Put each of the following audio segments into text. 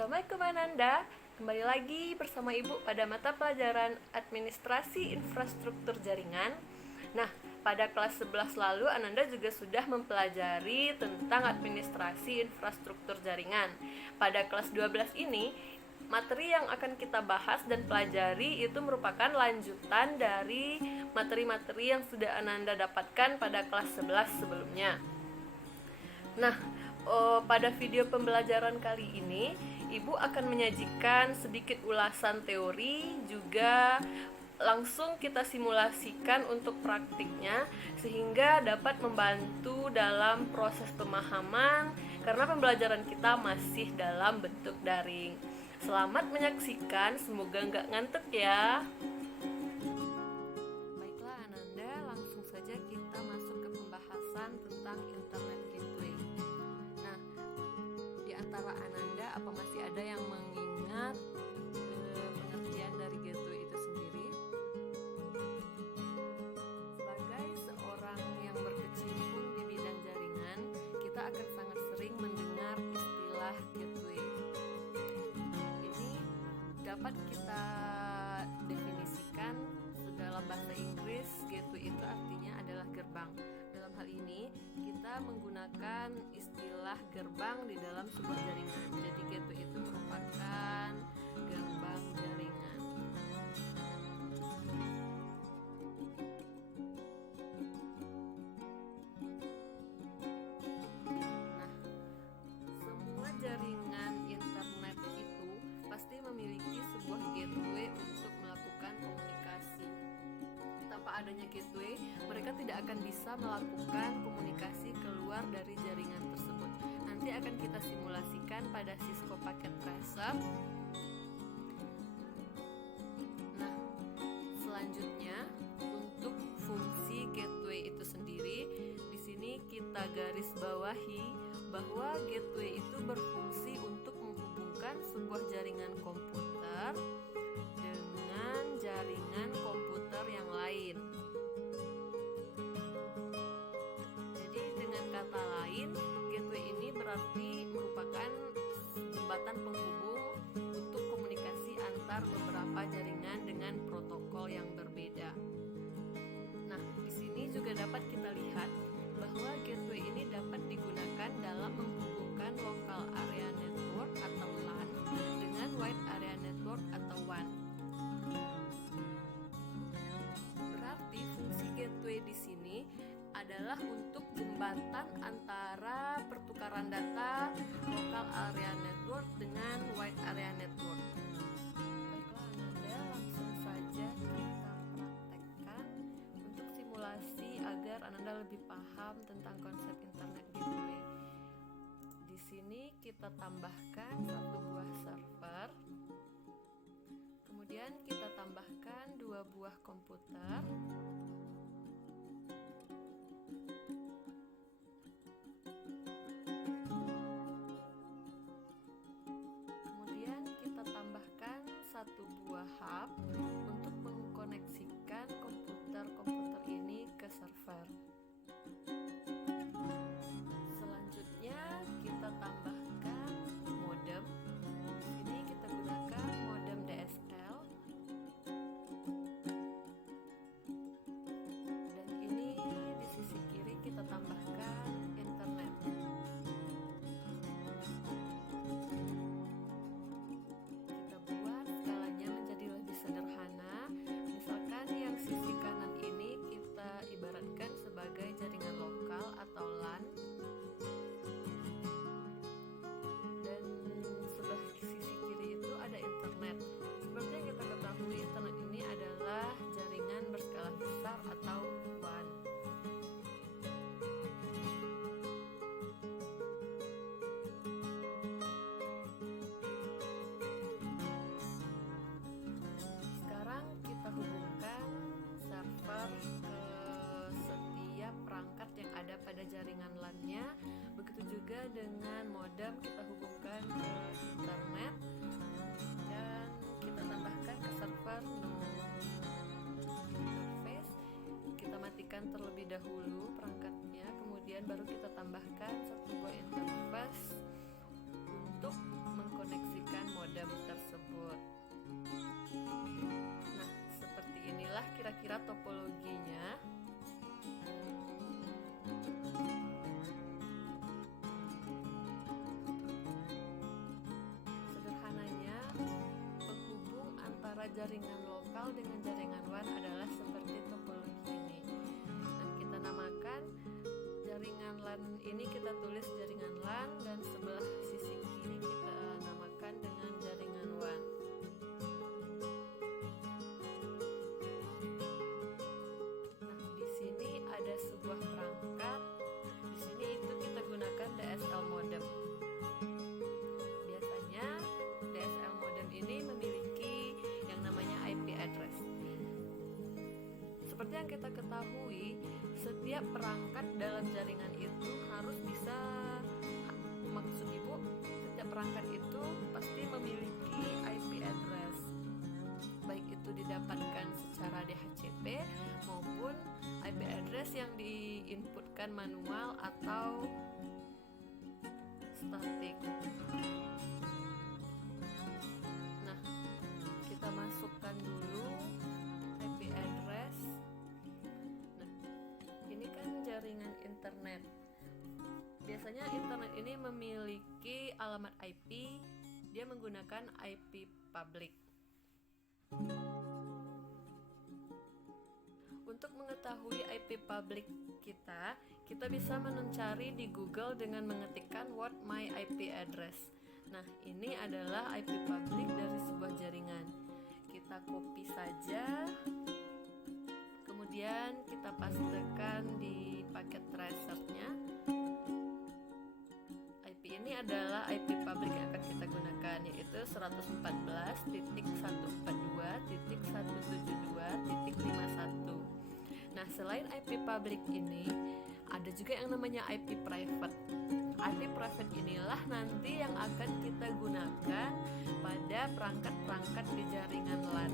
Assalamualaikum Ananda. Kembali lagi bersama Ibu pada mata pelajaran Administrasi Infrastruktur Jaringan. Nah, pada kelas 11 lalu Ananda juga sudah mempelajari tentang administrasi infrastruktur jaringan. Pada kelas 12 ini, materi yang akan kita bahas dan pelajari itu merupakan lanjutan dari materi-materi yang sudah Ananda dapatkan pada kelas 11 sebelumnya. Nah, pada video pembelajaran kali ini, Ibu akan menyajikan sedikit ulasan teori, juga langsung kita simulasikan untuk praktiknya, sehingga dapat membantu dalam proses pemahaman, karena pembelajaran kita masih dalam bentuk daring. Selamat menyaksikan, semoga nggak ngantuk ya. Baiklah Ananda, langsung saja kita masuk ke pembahasan tentang Internet Gateway. Nah, di antara Ananda, apa masih ada yang mengingat pengertian dari gateway itu sendiri? Sebagai seorang yang berkecimpung di bidang jaringan, kita akan sangat sering mendengar istilah gateway. Ini dapat kita definisikan dalam bahasa Inggris. Gateway itu artinya adalah gerbang. Dalam hal ini, kita menggunakan istilah gerbang di dalam sebuah jaringan. Jadi gateway itu merupakan gerbang jaringan. Nah, semua jaringan internet itu pasti memiliki sebuah gateway untuk melakukan komunikasi. Tanpa adanya gateway, mereka tidak akan bisa melakukan komunikasi keluar dari jaringan tersebut. Nanti akan kita simulasikan pada Cisco Packet Tracer. Nah, selanjutnya untuk fungsi gateway itu sendiri, di sini kita garis bawahi bahwa gateway itu berfungsi untuk menghubungkan sebuah jaringan komputer dengan jaringan komputer yang lain. Jadi dengan kata lain, gateway ini berarti merupakan jembatan penghubung untuk komunikasi antar beberapa jaringan dengan protokol yang berbeda. Nah, di sini juga dapat kita lihat bahwa gateway ini dapat digunakan dalam menghubungkan local area network atau LAN dengan wide area network atau WAN. Berarti fungsi gateway di sini adalah untuk jembatan antara pertukaran data local area network dengan wide area network. Baiklah Ananda, langsung saja kita praktekkan untuk simulasi agar Ananda lebih paham tentang konsep internet gateway. Di sini kita tambahkan satu buah server. Kemudian kita tambahkan 2 buah komputer. Kemudian kita tambahkan 1 buah hub untuk mengkoneksikan komputer-komputer ini ke server. Selanjutnya kita tambahkan modem. Ini kita gunakan modem DSL. Dan ini di sisi kiri kita tambahkan internet. Kita buat skalanya menjadi lebih sederhana. Misalkan yang sisi kanan ini kita ibaratkan sebagai jaringan lokal atau LAN. Dan sebelah sisi kiri itu ada internet. Seperti yang kita ketahui, internet ini adalah jaringan berskala besar atau WAN. Sekarang kita hubungkan server ke setiap perangkat yang ada pada jaringan LAN-nya. Begitu juga dengan modem, kita hubungkan ke internet dan kita tambahkan ke server interface. Kita matikan terlebih dahulu perangkatnya, kemudian baru kita tambahkan satu buah interface untuk mengkoneksikan modem tersebut. Nah, seperti inilah kira-kira topologinya. Sederhananya, penghubung antara jaringan lokal dengan jaringan WAN adalah seperti topologi ini. Nah, kita namakan jaringan LAN ini, kita tulis jaringan LAN, dan sebelah sisi kiri kita namakan dengan jaringan WAN. Nah, di sini ada sebuah perangkat. Di sini itu kita gunakan DSL modem. Biasanya DSL modem ini memiliki yang namanya IP address. Seperti yang kita ketahui, setiap perangkat dalam jaringan itu harus bisa, maksud ibu, setiap perangkat itu pasti memiliki IP address, baik itu didapatkan secara DHCP maupun IP address yang diinputkan manual atau statik. Nah, kita masukkan dulu IP address. Nah, ini kan jaringan internet. Biasanya internet ini memiliki alamat IP, dia menggunakan IP public. Untuk mengetahui IP public kita bisa mencari di Google dengan mengetikkan what my IP address. Nah, ini adalah IP public dari sebuah jaringan. Kita copy saja, kemudian kita pastekan di paket tracernya. IP ini adalah IP public yang akan kita gunakan, yaitu 114.172.172.51. Nah, selain IP public ini, ada juga yang namanya IP private. IP private inilah nanti yang akan kita gunakan pada perangkat-perangkat di jaringan LAN.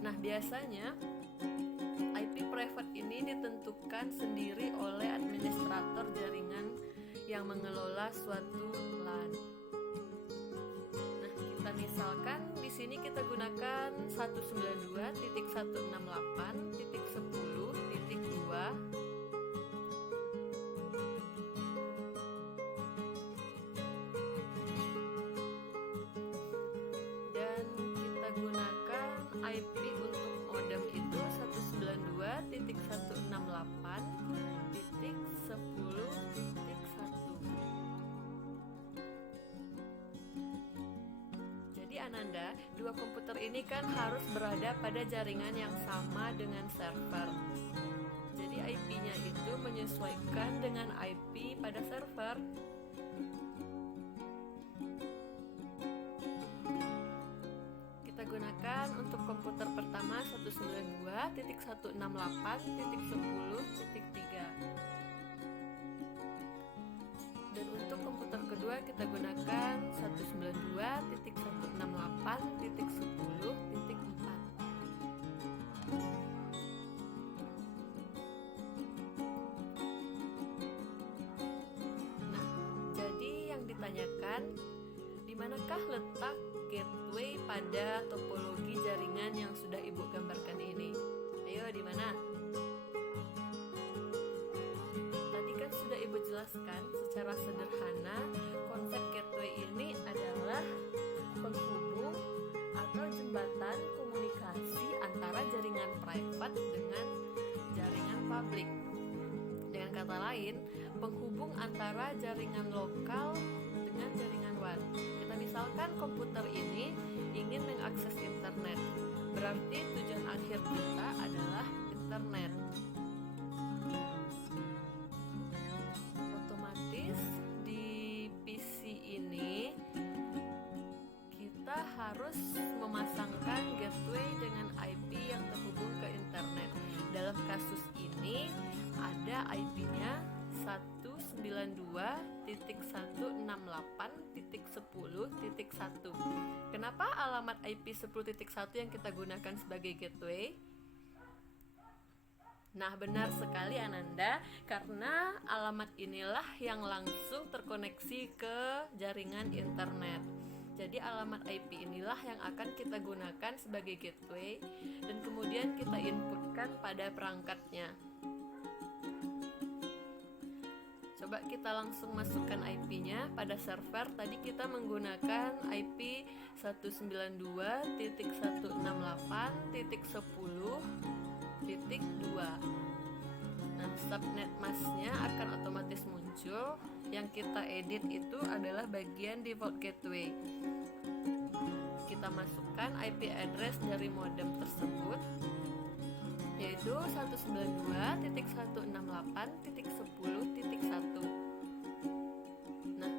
Nah, biasanya IP private ini ditentukan sendiri oleh administrator jaringan yang mengelola suatu LAN. Nah, kita misalkan di sini kita gunakan 192.168.10.2. Dan kita gunakan IP untuk modem itu 192.168.10.1. Jadi Ananda, dua komputer ini kan harus berada pada jaringan yang sama dengan server. Jadi IP-nya itu menyesuaikan dengan IP pada server. Kita gunakan untuk komputer pertama 192.168.10.3. Dan untuk komputer kedua kita gunakan 192.168.10.4. Nah, jadi yang ditanyakan, di manakah letak gateway pada topologi jaringan yang sudah Ibu gambarkan ini? Ayo, di mana? Tadi kan sudah Ibu jelaskan secara sederhana, konsep gateway ini adalah penghubung atau jembatan komunikasi antara jaringan private dengan jaringan publik. Dengan kata lain, penghubung antara jaringan lokal dengan jaringan WAN. Kita misalkan komputer ini ingin mengakses internet, berarti tujuan akhir kita adalah internet. Otomatis di PC ini kita harus memasangkan gateway dengan IP yang terhubung ke internet. Dalam kasus ini ada IP-nya 192.168.10.1. Kenapa alamat IP 10.1 yang kita gunakan sebagai gateway? Nah, benar sekali Ananda, karena alamat inilah yang langsung terkoneksi ke jaringan internet. Jadi alamat IP inilah yang akan kita gunakan sebagai gateway dan kemudian kita inputkan pada perangkatnya. Coba kita langsung masukkan IP-nya pada server. Tadi kita menggunakan IP 192.168.10.2. Nah, subnet masknya akan otomatis muncul. Yang kita edit itu adalah bagian default gateway. Kita masukkan IP address dari modem tersebut, yaitu 192.168.10.1. Nah,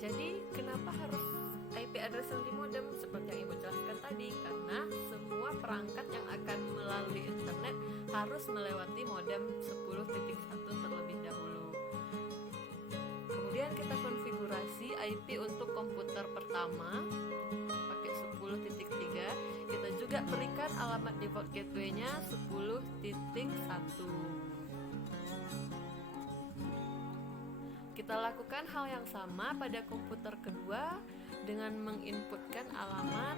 jadi kenapa harus IP address yang di modem? Seperti yang Ibu jelaskan tadi, karena semua perangkat yang akan melalui internet harus melewati modem 10.1 terlebih dahulu. Kemudian kita konfigurasi IP untuk komputer pertama pakai 10.3. Kita juga berikan alamat default gateway-nya 10.1. Kita lakukan hal yang sama pada komputer kedua dengan menginputkan alamat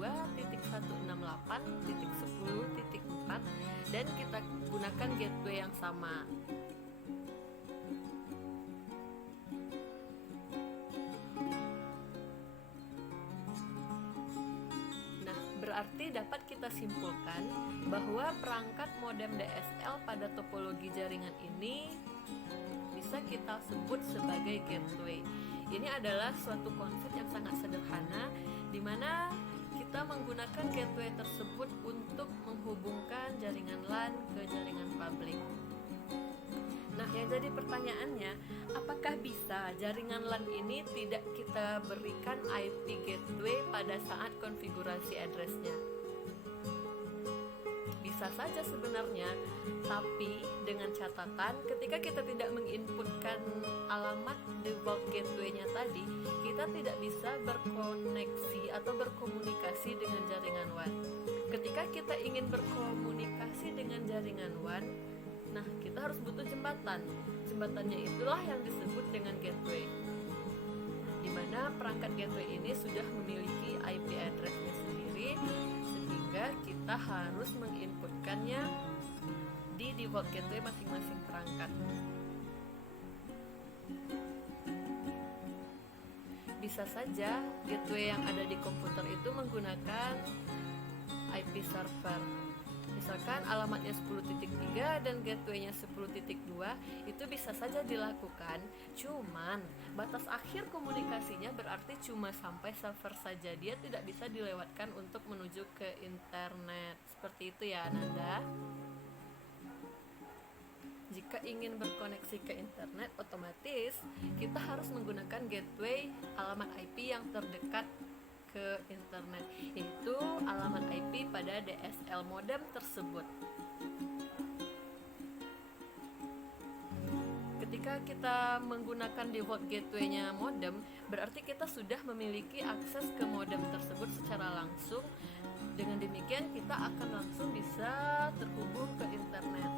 192.168.10.4 dan kita gunakan gateway yang sama. Nah, berarti dapat kita simpulkan bahwa perangkat modem DSL pada topologi jaringan ini bisa kita sebut sebagai gateway. Ini adalah suatu konsep yang sangat sederhana, di mana kita menggunakan gateway tersebut untuk menghubungkan jaringan LAN ke jaringan publik. Nah, yang jadi pertanyaannya, apakah bisa jaringan LAN ini tidak kita berikan IP gateway pada saat konfigurasi address-nya? Bisa saja sebenarnya, tapi dengan catatan ketika kita tidak menginputkan alamat default gateway-nya tadi, kita tidak bisa berkoneksi atau berkomunikasi dengan jaringan WAN. Ketika kita ingin berkomunikasi dengan jaringan WAN, nah kita harus butuh jembatan. Jembatannya itulah yang disebut dengan gateway, di mana perangkat gateway ini sudah memiliki IP address-nya sendiri, sehingga kita harus menginputkannya di default gateway masing-masing perangkat. Bisa saja gateway yang ada di komputer itu menggunakan IP server. Misalkan alamatnya 10.3 dan gateway-nya 10.2, itu bisa saja dilakukan. Cuman batas akhir komunikasinya berarti cuma sampai server saja. Dia tidak bisa dilewatkan untuk menuju ke internet. Seperti itu ya, Ananda. Jika ingin berkoneksi ke internet, otomatis kita harus menggunakan gateway alamat IP yang terdekat ke internet, yaitu alamat IP pada DSL modem tersebut. Ketika kita menggunakan default gateway-nya modem, berarti kita sudah memiliki akses ke modem tersebut secara langsung. Dengan demikian kita akan langsung bisa terhubung ke internet.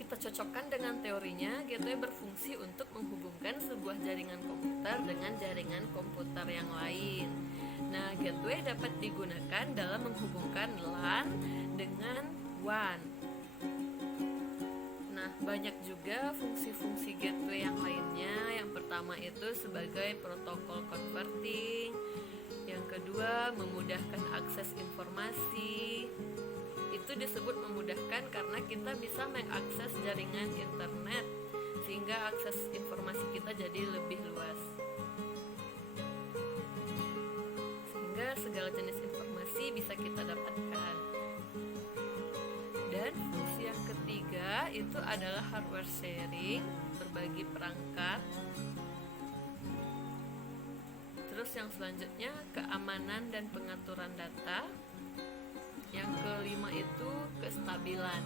Kita cocokkan dengan teorinya, gateway berfungsi untuk menghubungkan sebuah jaringan komputer dengan jaringan komputer yang lain. Nah, gateway dapat digunakan dalam menghubungkan LAN dengan WAN. Nah, banyak juga fungsi-fungsi gateway yang lainnya. Yang pertama itu sebagai protokol converting. Yang kedua, memudahkan akses informasi. Itu disebut memudahkan karena kita bisa mengakses jaringan internet sehingga akses informasi kita jadi lebih luas, sehingga segala jenis informasi bisa kita dapatkan. Dan fungsi yang ketiga itu adalah hardware sharing, berbagi perangkat. Terus yang selanjutnya keamanan dan pengaturan data. Yang kelima itu kestabilan.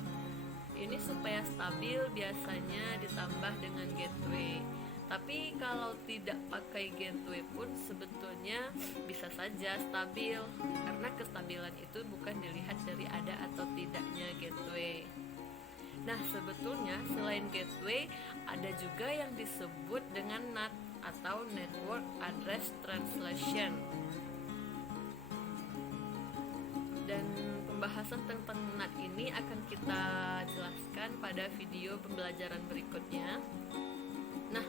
Ini supaya stabil biasanya ditambah dengan gateway. Tapi kalau tidak pakai gateway pun sebetulnya bisa saja stabil, karena kestabilan itu bukan dilihat dari ada atau tidaknya gateway. Nah, sebetulnya selain gateway ada juga yang disebut dengan NAT atau Network Address Translation. Dan pembahasan tentang NAT ini akan kita jelaskan pada video pembelajaran berikutnya. Nah,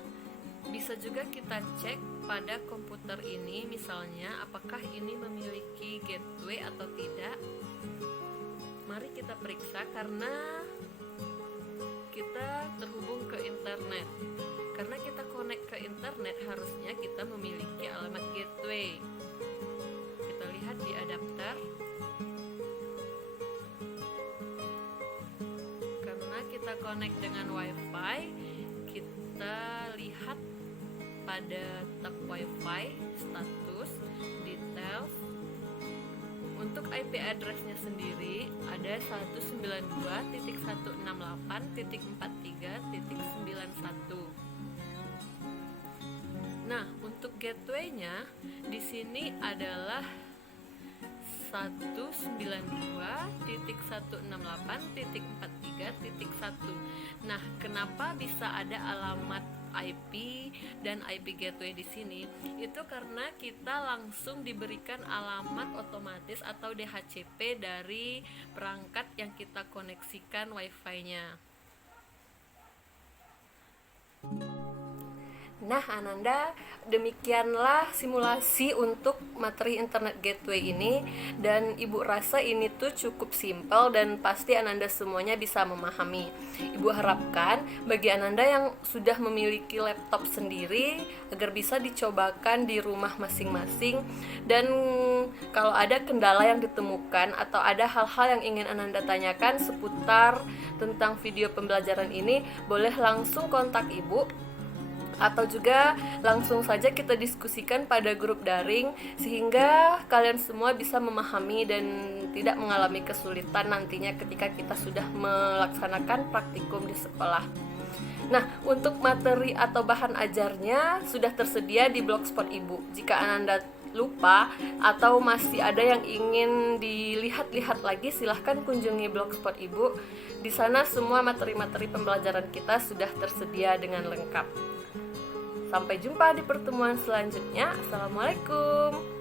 bisa juga kita cek pada komputer ini, misalnya apakah ini memiliki gateway atau tidak. Mari kita periksa karena kita terhubung ke internet. Karena kita connect ke internet, harusnya kita memiliki alamat gateway. Kita lihat di adapter. Karena kita connect dengan WiFi, kita lihat pada tab WiFi, status, details. Untuk IP address-nya sendiri ada 192.168.43.91. Nah, untuk gateway-nya di sini adalah 192.168.43.1. Nah, kenapa bisa ada alamat IP dan IP gateway di sini? Itu karena kita langsung diberikan alamat otomatis atau DHCP dari perangkat yang kita koneksikan WiFi-nya. Nah, Ananda, demikianlah simulasi untuk materi internet gateway ini, dan Ibu rasa ini tuh cukup simpel dan pasti Ananda semuanya bisa memahami. Ibu harapkan bagi Ananda yang sudah memiliki laptop sendiri agar bisa dicobakan di rumah masing-masing, dan kalau ada kendala yang ditemukan atau ada hal-hal yang ingin Ananda tanyakan seputar tentang video pembelajaran ini, boleh langsung kontak Ibu, atau juga langsung saja kita diskusikan pada grup daring sehingga kalian semua bisa memahami dan tidak mengalami kesulitan nantinya ketika kita sudah melaksanakan praktikum di sekolah. Nah, untuk materi atau bahan ajarnya sudah tersedia di blogspot Ibu. Jika Ananda lupa atau masih ada yang ingin dilihat-lihat lagi, silahkan kunjungi blogspot Ibu. Di sana semua materi-materi pembelajaran kita sudah tersedia dengan lengkap. Sampai jumpa di pertemuan selanjutnya. Assalamualaikum.